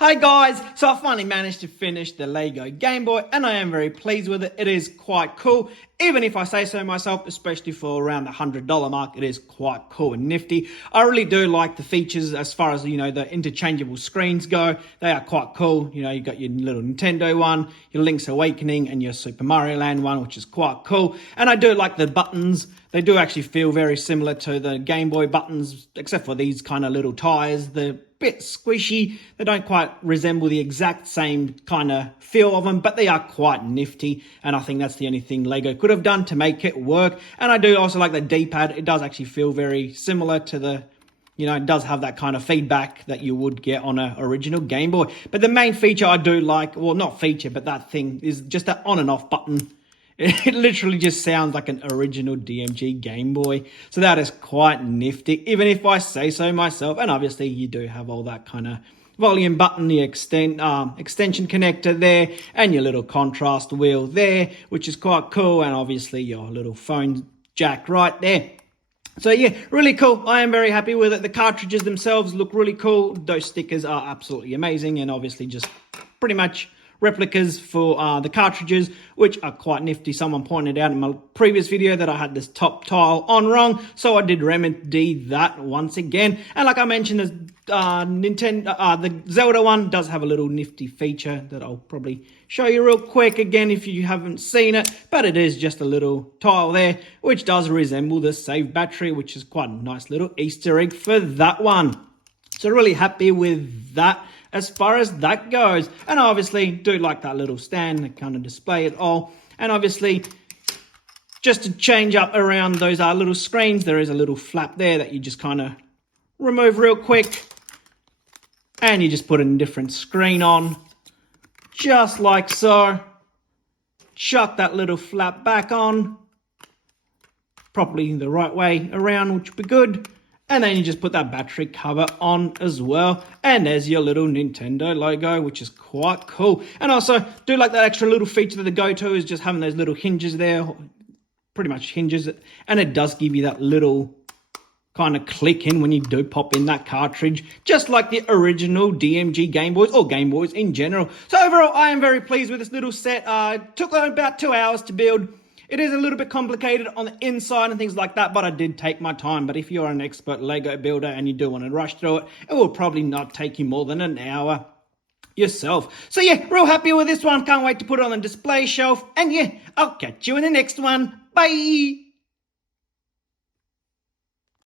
Hi guys, so I finally managed to finish the Lego Game Boy and I am very pleased with it. It is quite cool, even if I say so myself, especially for around the $100 mark, it is quite cool and nifty. I really do like the features as far as, the interchangeable screens go. They are quite cool. You got your little Nintendo one, your Link's Awakening and your Super Mario Land one, which is quite cool. And I do like the buttons. They do actually feel very similar to the Game Boy buttons, except for these kind of little tires. They're bit squishy. They don't quite resemble the exact same kind of feel of them, but they are quite nifty. And I think that's the only thing Lego could have done to make it work. And I do also like the D-pad. It does actually feel very similar to the, it does have that kind of feedback that you would get on an original Game Boy. But the main feature I do like, well, not feature, but that thing is just that on and off button. It literally just sounds like an original DMG Game Boy. So that is quite nifty, even if I say so myself. And obviously you do have all that kind of volume button, the extension connector there, and your little contrast wheel there, which is quite cool. And obviously your little phone jack right there. So yeah, really cool. I am very happy with it. The cartridges themselves look really cool. Those stickers are absolutely amazing, and obviously just pretty much replicas for the cartridges, which are quite nifty. Someone pointed out in my previous video that I had this top tile on wrong, so I did remedy that once again. And like I mentioned, the Zelda one does have a little nifty feature that I'll probably show you real quick again if you haven't seen it, but it is just a little tile there, which does resemble the save battery, which is quite a nice little Easter egg for that one. So really happy with that as far as that goes. And I obviously do like that little stand to kind of display it all. And obviously, just to change up around those little screens, there is a little flap there that you just kind of remove real quick. And you just put a different screen on, just like so. Chuck that little flap back on, properly the right way around, which would be good. And then you just put that battery cover on as well. And there's your little Nintendo logo, which is quite cool. And also, do like that extra little feature that the go-to is just having those little hinges there. Pretty much hinges. And it does give you that little kind of click in when you do pop in that cartridge. Just like the original DMG Game Boys, or Game Boys in general. So overall, I am very pleased with this little set. It took about 2 hours to build. It is a little bit complicated on the inside and things like that, but I did take my time. But if you're an expert Lego builder and you do want to rush through it, it will probably not take you more than an hour yourself. So yeah, real happy with this one. Can't wait to put it on the display shelf. And yeah, I'll catch you in the next one. Bye!